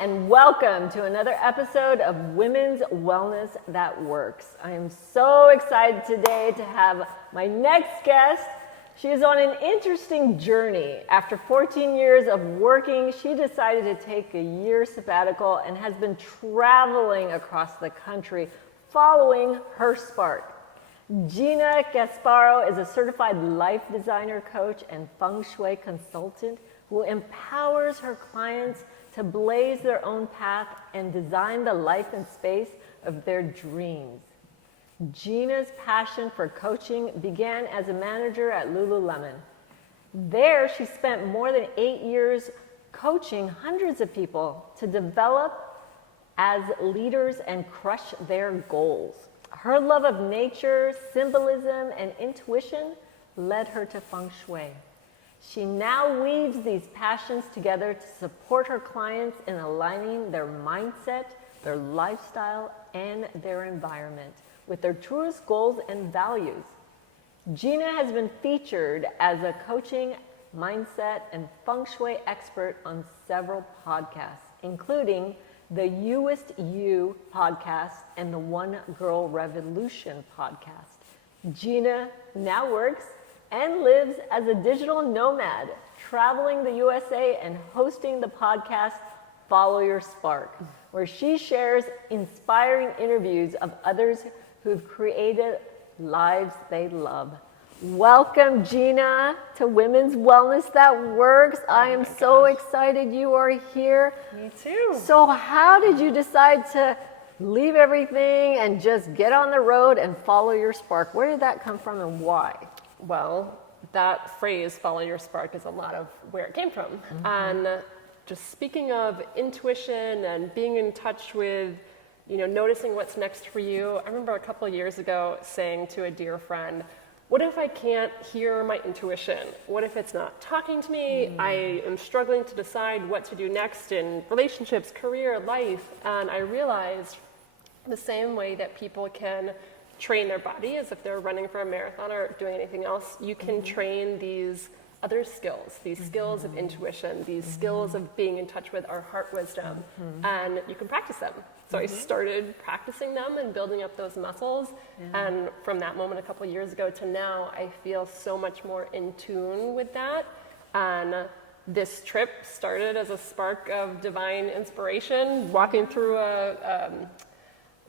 and welcome to another episode of Women's Wellness That Works. I am so excited today to have my next guest. She is on an interesting journey. After 14 years of working, she decided to take a year sabbatical and has been traveling across the country following her spark. Gina Casbarro is a certified life designer, coach, and feng shui consultant who empowers her clients to blaze their own path and design the life and space of their dreams. Gina's passion for coaching began as a manager at Lululemon. There, she spent more than 8 years coaching hundreds of people to develop as leaders and crush their goals. Her love of nature, symbolism, and intuition led her to feng shui. She now weaves these passions together to support her clients in aligning their mindset, their lifestyle, and their environment with their truest goals and values. Gina has been featured as a coaching, mindset, and feng shui expert on several podcasts, including the You-est You Podcast and the One Girl Revolution Podcast. Gina now works and lives as a digital nomad, traveling the USA and hosting the podcast Follow Your Spark, where she shares inspiring interviews of others who've created lives they love. Welcome, Gina, to Women's Wellness That Works. I am so excited you are here. Me too. So how did you decide to leave everything and just get on the road and follow your spark? Where did that come from and why? Well, that phrase, follow your spark, is a lot of where it came from. And just speaking of intuition and being in touch with, noticing what's next for you, I remember a couple of years ago saying to a dear friend, what if I can't hear my intuition? What if it's not talking to me? I am struggling to decide what to do next in relationships, career, life. And I realized the same way that people can train their body as if they're running for a marathon or doing anything else, you can train these other skills, these skills of intuition, these skills of being in touch with our heart wisdom, and you can practice them. So I started practicing them and building up those muscles, and from that moment a couple of years ago to now, I feel so much more in tune with that. And this trip started as a spark of divine inspiration, walking through a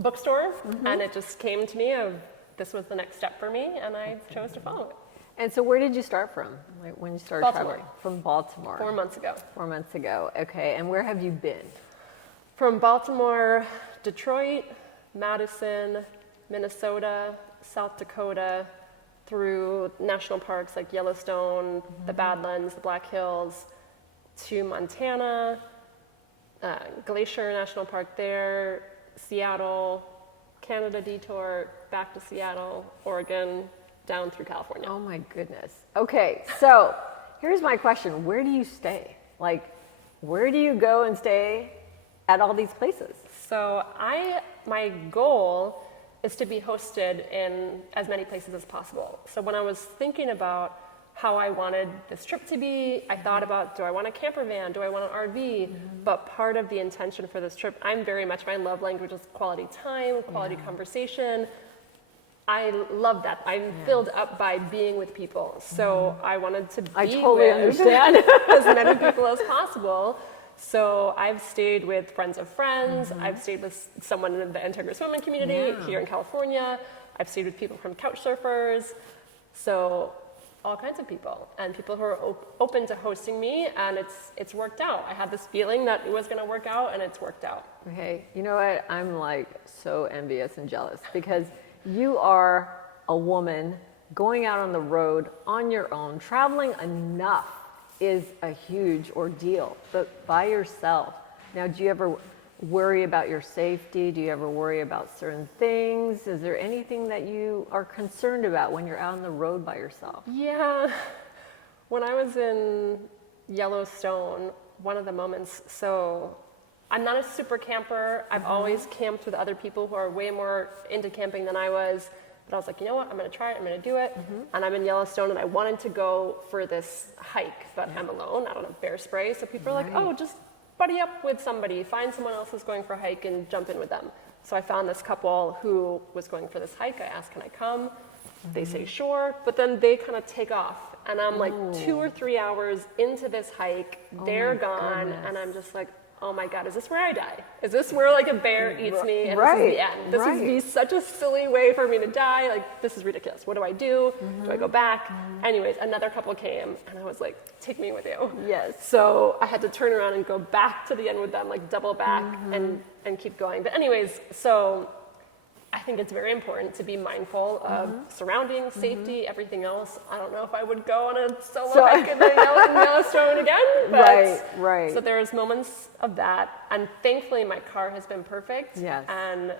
bookstore, and it just came to me of this was the next step for me, and I chose to follow it. And so where did you start from? Like when you started Baltimore. traveling? From Baltimore. 4 months ago. 4 months ago. Okay. And where have you been? From Baltimore, Detroit, Madison, Minnesota, South Dakota, through national parks like Yellowstone, the Badlands, the Black Hills, to Montana, Glacier National Park there, Seattle, Canada detour, back to Seattle, Oregon, down through California. Oh my goodness. Okay, so here's my question. Where do you stay? Like, where do you go and stay at all these places? So my goal is to be hosted in as many places as possible. So when I was thinking about how I wanted this trip to be, I thought about, do I want a camper van? Do I want an RV? But part of the intention for this trip, my love language is quality time, quality conversation. I love that. I'm filled up by being with people. So I wanted to be understand. as many people as possible. So I've stayed with friends of friends. I've stayed with someone in the Integrous Women community here in California. I've stayed with people from couch surfers. So all kinds of people and people who are open to hosting me, and it's worked out. I had this feeling that it was going to work out, and it's worked out. Okay, you know what? I'm like so envious and jealous because you are a woman going out on the road on your own. Traveling enough is a huge ordeal, but by yourself. Now, do you ever worry about your safety? Do you ever worry about certain things? Is there anything that you are concerned about when you're out on the road by yourself? Yeah. When I was in Yellowstone, one of the moments, so I'm not a super camper. I've always camped with other people who are way more into camping than I was. But I was like, you know what? I'm going to try it. I'm going to do it. And I'm in Yellowstone, and I wanted to go for this hike, but I'm alone. I don't have bear spray. So people are like, oh, just buddy up with somebody, find someone else who's going for a hike and jump in with them. So I found this couple who was going for this hike. I asked, can I come? They say sure, but then they kind of take off. And I'm like 2 or 3 hours into this hike, they're gone, and I'm just like, oh my God, is this where I die? Is this where like a bear eats me and this is the end? This would be such a silly way for me to die. Like, this is ridiculous. What do I do? Do I go back? Anyways, another couple came and I was like, take me with you. Yes. So I had to turn around and go back to the end with them, like double back and keep going. But anyways, so I think it's very important to be mindful of surroundings, safety, everything else. I don't know if I would go on a solo hike in Yellowstone again. But right. So there's moments of that. And thankfully, my car has been perfect. Yes. And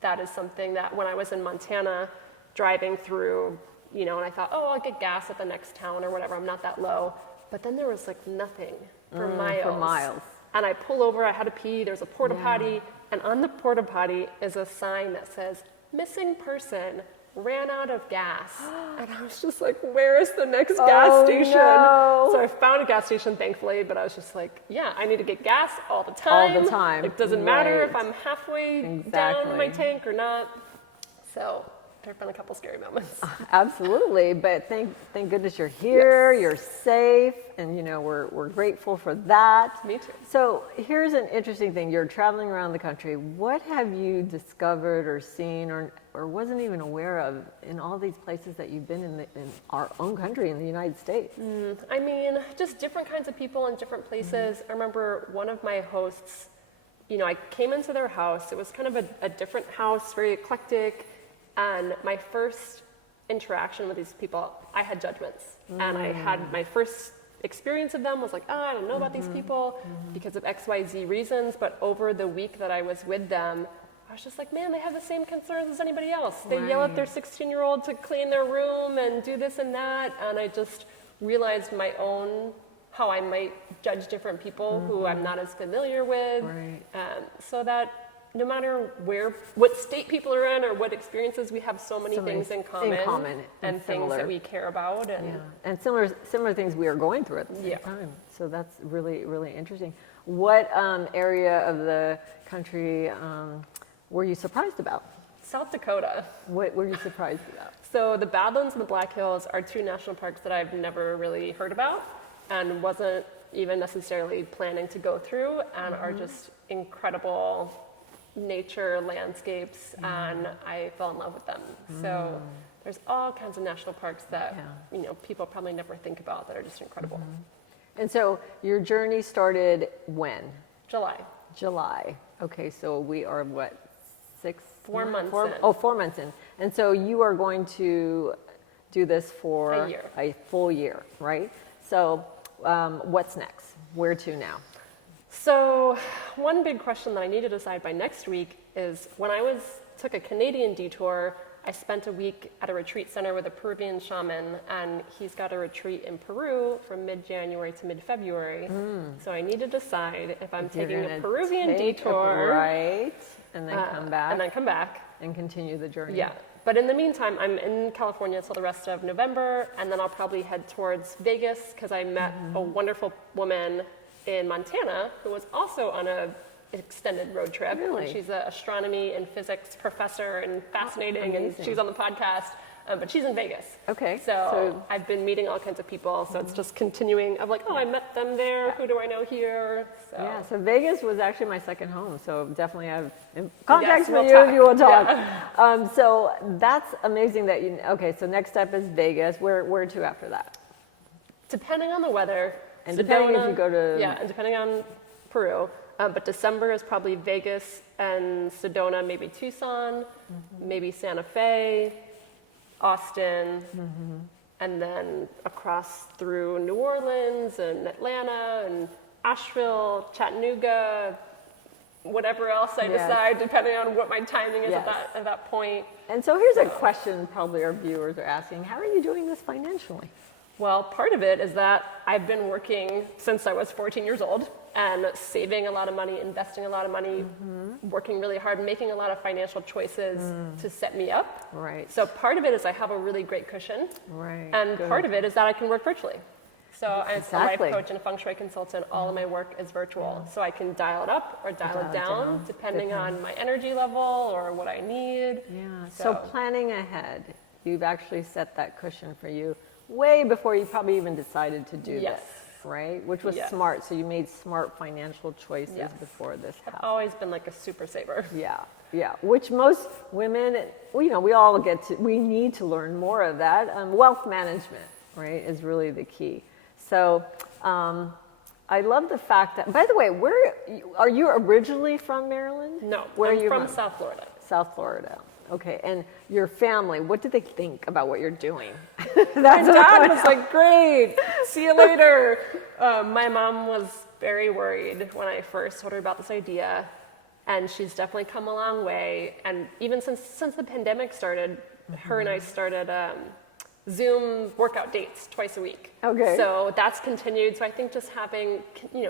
that is something that when I was in Montana driving through, and I thought, oh, I'll get gas at the next town or whatever. I'm not that low. But then there was like nothing for miles. And I pull over, I had to pee, there's a porta potty, and on the porta potty is a sign that says, missing person, ran out of gas. And I was just like, where is the next gas station? No. So I found a gas station, thankfully, but I was just like, yeah, I need to get gas all the time. All the time. It doesn't matter if I'm halfway down my tank or not. So there have been a couple scary moments. Absolutely, but thank goodness you're here, you're safe, and we're grateful for that. Me too. So here's an interesting thing. You're traveling around the country. What have you discovered or seen or wasn't even aware of in all these places that you've been in our own country, in the United States? I mean, just different kinds of people in different places. I remember one of my hosts, I came into their house. It was kind of a different house, very eclectic. And my first interaction with these people, I had judgments. And I had my first experience of them was like, I don't know about these people because of XYZ reasons. But over the week that I was with them, I was just like, man, they have the same concerns as anybody else. They yell at their 16-year-old to clean their room and do this and that. And I just realized how I might judge different people who I'm not as familiar with. So that no matter what state people are in or what experiences, we have so many things in common and things that we care about. And similar things we are going through at the same time. So that's really, really interesting. What area of the country were you surprised about? South Dakota. What were you surprised about? So the Badlands and the Black Hills are 2 national parks that I've never really heard about and wasn't even necessarily planning to go through, and are just incredible nature landscapes, and I fell in love with them. So there's all kinds of national parks that people probably never think about that are just incredible. And so your journey started when? July. Okay, so we are what, 4 months in. Oh, 4 months in. And so you are going to do this for a full year, right? So what's next? Where to now? So one big question that I need to decide by next week is when I took a Canadian detour, I spent a week at a retreat center with a Peruvian shaman, and he's got a retreat in Peru from mid-January to mid-February. So I need to decide if I'm taking a Peruvian detour. And then come back. And then come back. And continue the journey. Yeah. But in the meantime, I'm in California till the rest of November, and then I'll probably head towards Vegas because I met a wonderful woman in Montana who was also on an extended road trip. Really? And she's an astronomy and physics professor and fascinating, and she's on the podcast, but she's in Vegas. Okay. So I've been meeting all kinds of people, so it's just continuing of like, oh, I met them there, who do I know here? So Vegas was actually my second home, so definitely have contacts with you if you will talk. So that's amazing that okay, so next step is Vegas. Where to after that? Depending on the weather. And Sedona, depending if you go to... Yeah, and depending on Peru. But December is probably Vegas and Sedona, maybe Tucson, maybe Santa Fe, Austin, and then across through New Orleans and Atlanta and Asheville, Chattanooga, whatever else I decide, depending on what my timing is at that point. And so here's a question probably our viewers are asking. How are you doing this financially? Well, part of it is that I've been working since I was 14 years old and saving a lot of money, investing a lot of money, working really hard, making a lot of financial choices to set me up. Right. So part of it is I have a really great cushion. Right. And part of it is that I can work virtually. So I'm a life coach and a feng shui consultant. All of my work is virtual. So I can dial it up or dial it down depending on my energy level or what I need. Yeah. So planning ahead, you've actually set that cushion for you way before you probably even decided to do this, right? Which was smart. So you made smart financial choices before this happened. I've always been like a super saver. Yeah. Yeah, which most women, we all we need to learn more of that. Wealth management, right, is really the key. So I love the fact that, by the way, are you originally from Maryland? No, I'm from South Florida. South Florida. Okay, and your family, what did they think about what you're doing? My dad was like, great, see you later. My mom was very worried when I first told her about this idea. And she's definitely come a long way. And even since the pandemic started, her and I started Zoom workout dates twice a week. Okay. So that's continued. So I think just having,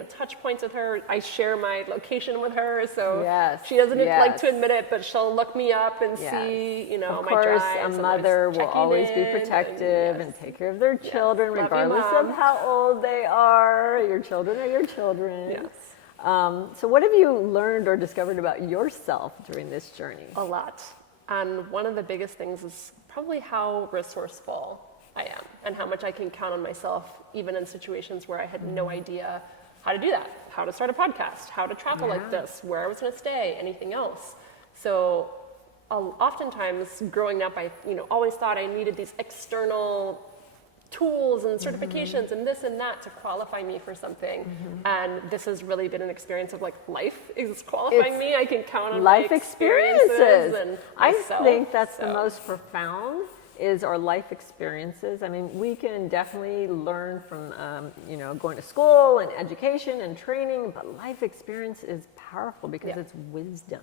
touch points with her, I share my location with her. So she doesn't like to admit it, but she'll look me up and see, of my course, drives. a mother will always be protective and take care of their children, regardless of how old they are. Your children are your children. Yes. So what have you learned or discovered about yourself during this journey? A lot. And one of the biggest things is probably how resourceful I am and how much I can count on myself, even in situations where I had no idea how to do that, how to start a podcast, how to travel like this, where I was going to stay, anything else. So oftentimes growing up, I always thought I needed these external tools and certifications and this and that to qualify me for something. And this has really been an experience of like life is qualifying me. I can count on life my experiences. And I think that's the most profound is our life experiences. I mean, we can definitely learn from, going to school and education and training, but life experience is powerful because it's wisdom.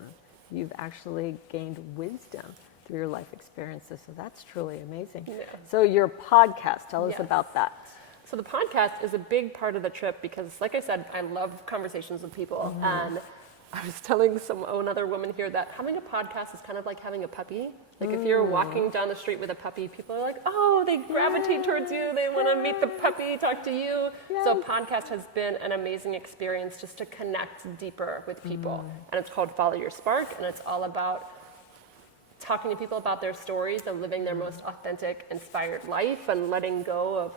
You've actually gained wisdom through your life experiences. So that's truly amazing. Yeah. So your podcast, tell us about that. So the podcast is a big part of the trip because, like I said, I love conversations with people. And I was telling another woman here that having a podcast is kind of like having a puppy. Like if you're walking down the street with a puppy, people are like, oh, they gravitate towards you. They want to meet the puppy, talk to you. So podcast has been an amazing experience just to connect deeper with people. And it's called Follow Your Spark. And it's all about talking to people about their stories of living their most authentic, inspired life and letting go of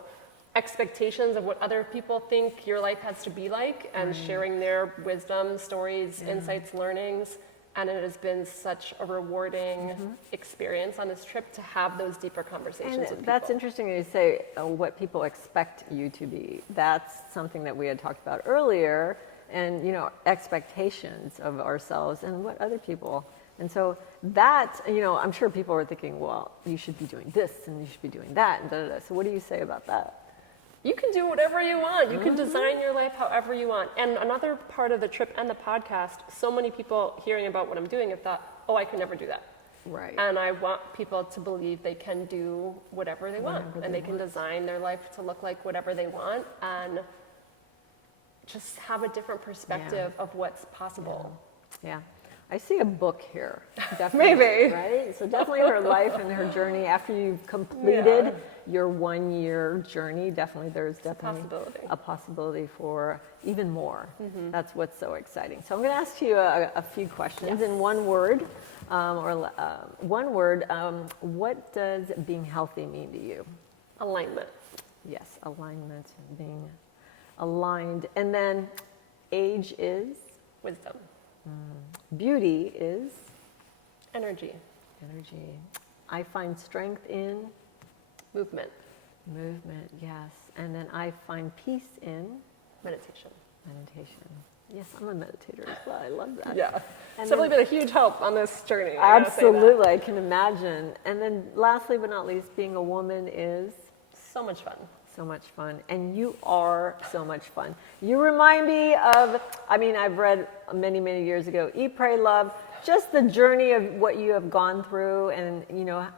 expectations of what other people think your life has to be like and sharing their wisdom, stories, insights, learnings. And it has been such a rewarding experience on this trip to have those deeper conversations with people. That's interesting you say what people expect you to be. That's something that we had talked about earlier and, expectations of ourselves and what other people. And so that, I'm sure people are thinking, well, you should be doing this and you should be doing that. And da, da, da. So what do you say about that? You can do whatever you want. You can design your life however you want. And another part of the trip and the podcast, so many people hearing about what I'm doing have thought, oh, I could never do that. Right. And I want people to believe they can do whatever they want. And they can design their life to look like whatever they want and just have a different perspective of what's possible. Yeah. I see a book here, definitely. Maybe. Right? So definitely her life and her journey after you've completed your 1 year journey, there's a possibility for even more. That's what's so exciting. So I'm going to ask you a few questions in one word. What does being healthy mean to you? Alignment. Yes, alignment, being aligned. And then age is? Wisdom. Beauty is? Energy. I find strength in? Movement. Yes. And then I find peace in? Meditation. Yes, I'm a meditator as well. I love that. Yeah. It's definitely been a huge help on this journey. Absolutely, I can imagine. And then lastly but not least, being a woman is? So much fun. So much fun. And you are so much fun. You remind me of, I've read many, many years ago, Eat, Pray, Love, just the journey of what you have gone through and,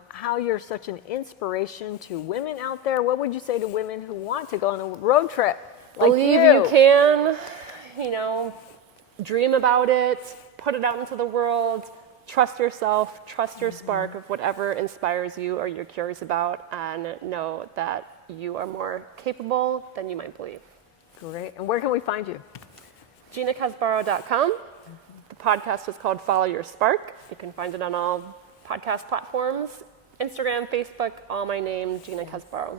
how you're such an inspiration to women out there. What would you say to women who want to go on a road trip like Believe you can, dream about it, put it out into the world, trust yourself, trust your spark of whatever inspires you or you're curious about, and know that you are more capable than you might believe. Great. And where can we find you? GinaCasbarro.com. The podcast is called Follow Your Spark. You can find it on all podcast platforms, Instagram, Facebook, all my name, Gina Casbarro.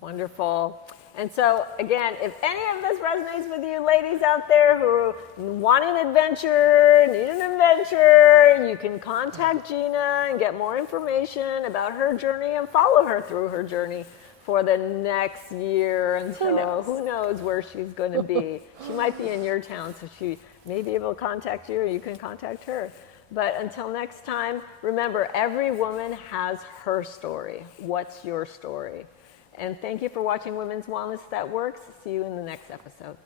Wonderful. And so, again, if any of this resonates with you ladies out there who want an adventure, need an adventure, you can contact Gina and get more information about her journey and follow her through her journey for the next year until who knows where she's going to be. She might be in your town, so she may be able to contact you or you can contact her. But until next time, remember, every woman has her story. What's your story? And thank you for watching Women's Wellness That Works. See you in the next episode.